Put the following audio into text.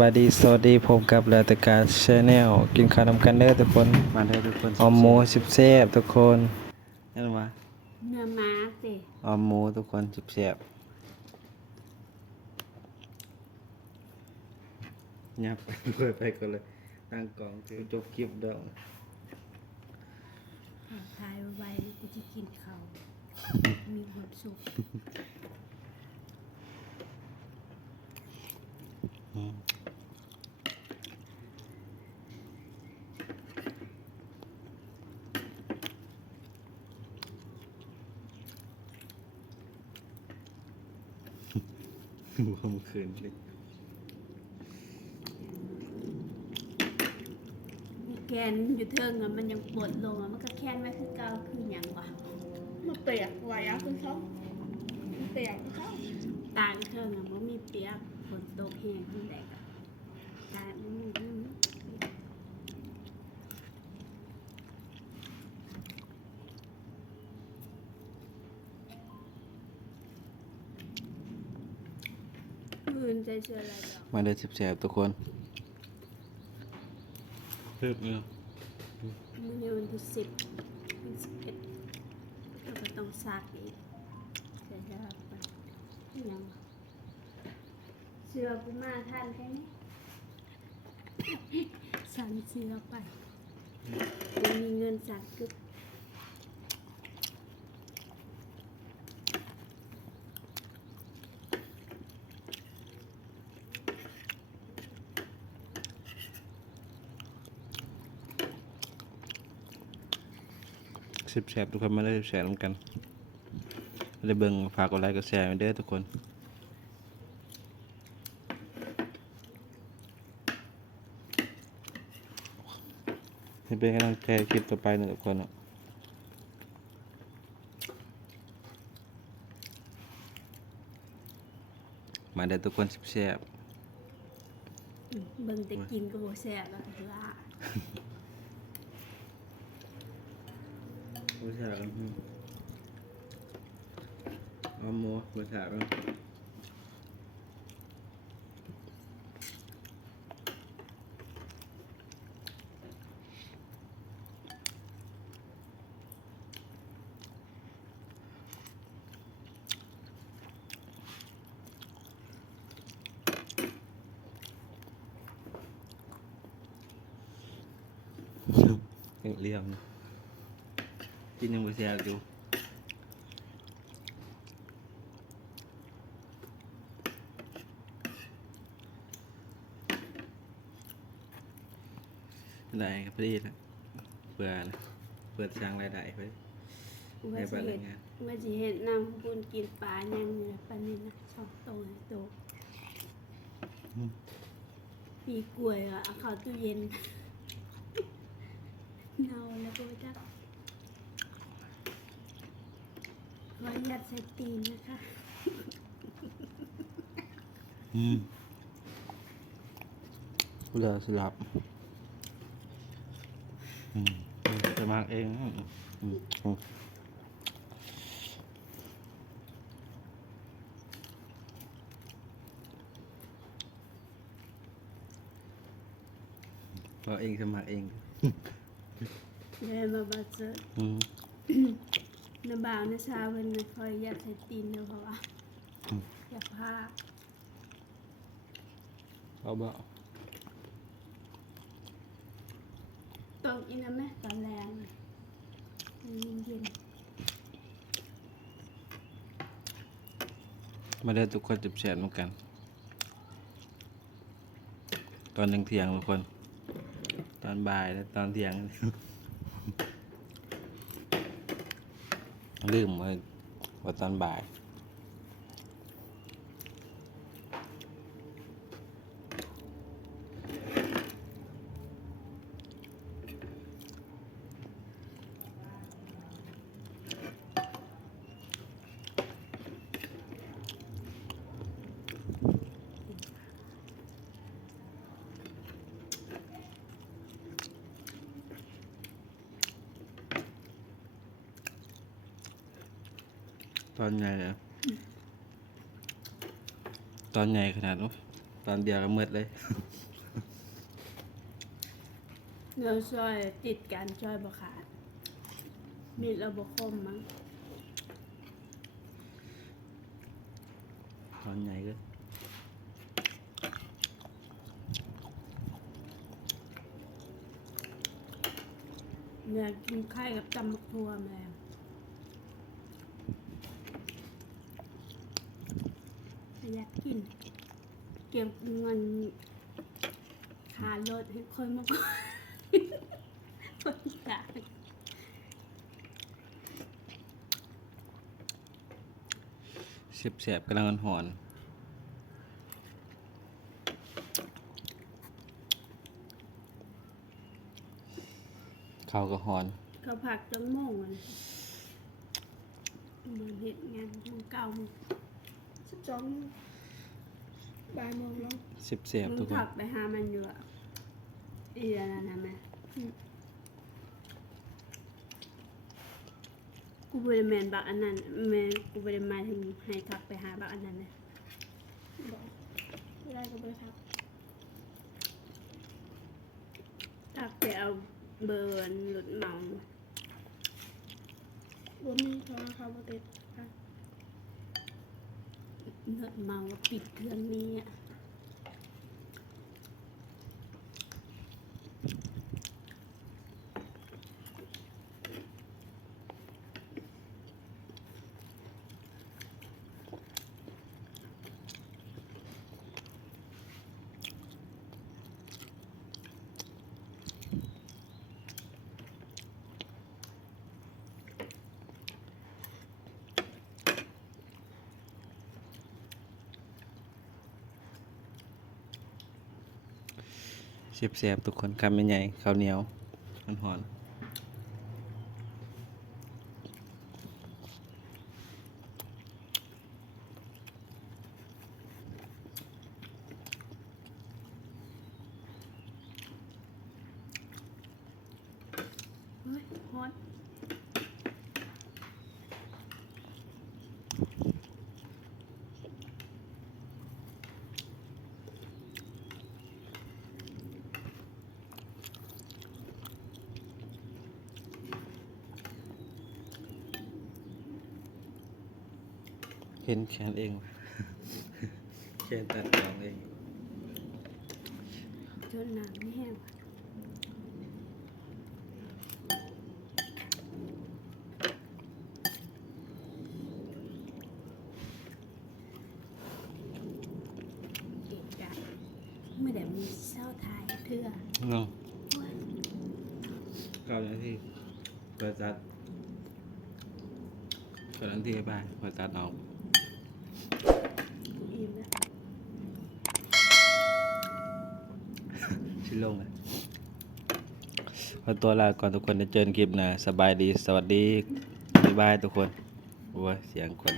บายดีสวัสดีผมกับแล้วแต่การชาแนลกินข้าวนำกันเด้อทุกคนมาได้ทุกคน ออมหมูสิบแซ่บทุกคนนั่นมา เนื้อม้าสิ ออมหมูทุกคนสิบแซ่บยับเปิดไปก่อนเลยตั้งกล่องถือจบคลิปเด้อ ทายไว้กูจะกินเขาวมีความสุข ความคืนเลย มีแกนอยู่เทิงอะมันยังปวดลงอะมันก็แค้นไว้คือเก่าคือหยังวะ มันเปียกไหวอ่ะคุณเขามันเปียกคุณเขา ต่างเทิงอะมันมีเปียกฝนตกแห้งที่แดกอะตายมืนใจเชื่ออะไรหรอก มาได้สิบแซ่บทุกคนเพิ่มเนาะ มื้อนี้วันที่10 วัน11เราก็ต้องซักอีกเสียดายไปหยังวะเสื้อกูมาทันแค่นี้ สั่นเสื้อไปยังมีเงินสั่นกึก สิบแซ่บทุกคนมาได้สิบแซ่บนำกันได้เบิ่งฝากกดไลค์กดแชร์ไว้เด้อทุกคนให้เป็นกำลังใจคลิปต่อไปนะทุกคนเนาะมาได้ทุกคนสิบแซ่บ เบิ่งแต่กินก็บ่แซ่บแล้วก็ว่า บริษัทออมโมบริษัทเรียมกินยังบริษัทอยู่ได้ครับพี่นะเพื่อนะเปิดสร้างรายได้ไป ว่า ให้ สิ บ้าน เฮ็ด งาน ว่าสิเฮ็ดน้ำปุ้นกินปลายังนี่ล่ะปลานี่นะชอบโตให้โตปีกล้วยอะเอาเข้าตู้เย็น เน่าแล้วก็จักขอยัดใส่ตีนนะคะ เรือสลับจะมากเองก็เองจะมาเอง เลยมาบาดเจอน้ำบ่าวน้ำชาเพิ่นน่ะคอยยัดใส่ตีนเด้อเพราะว่าอยากพา เอาบ่ ตกอีนะแม่ตอนแรงเย็น มาได้ทุกคนจับแฉนเหมือนกัน ตอนเที่ยงทุกคน ตอนบ่ายและตอนเที่ยง ลืมว่าตอนบ่าย ตอนใหญ่เนี่ยตอนใหญ่ขนาดนู้น ตอนเดียวก็มืดเลย เนื้อซอยติดกันซอยบ่ขาดมีดเราบ่คมมั้ง ตอนใหญ่ก็ อยากกินไข่กับตำบักทั่วแม่อยากกินเก็บเงินค่ารถให้คนมาก่อนคนอยาก แสบๆกำลังหอนๆข้าวก็หอน เขาผักจังโมงมันเหมือนเห็ดงานทางเก่ามึง 12 บ่ายโมงแล้ว แสบๆทุกคน ผักไปหามันอยู่อ่ะอีอันนั้นนะแม่กูบริแมนบักอันนั้นแม่กูบริมาถึงให้ทักไปหาบักอันนั้นเลย บอกไม่ได้ก็ไปทัก ทักไปเอาเบอร์หลุดเมา บ่มีโทรศัพท์บ่ติดค่ะ เลือดเมาปิดเครื่องนี้อ่ะแสบๆทุกคนคำใหญ่ๆข้าวเหนียวหอนๆ เฮ้ยฮอตเห็นแขนเอง แขนตัดออกเอง จนหนังไม่แห้งเกะกะเมื่อเดี๋ยวมีเศร้าทายเพื่อ เนาะเก้านาทีเปิดตัดเปิดนาทีไปเปิดตัดออก อิ่มแล้ว ชิ้นลงเลยขอตัวลาก่อนทุกคนจะเจอกันคลิปหน้าสบายดี สวัสดี บ๊ายบายทุกคนโอ้ยเสียงคน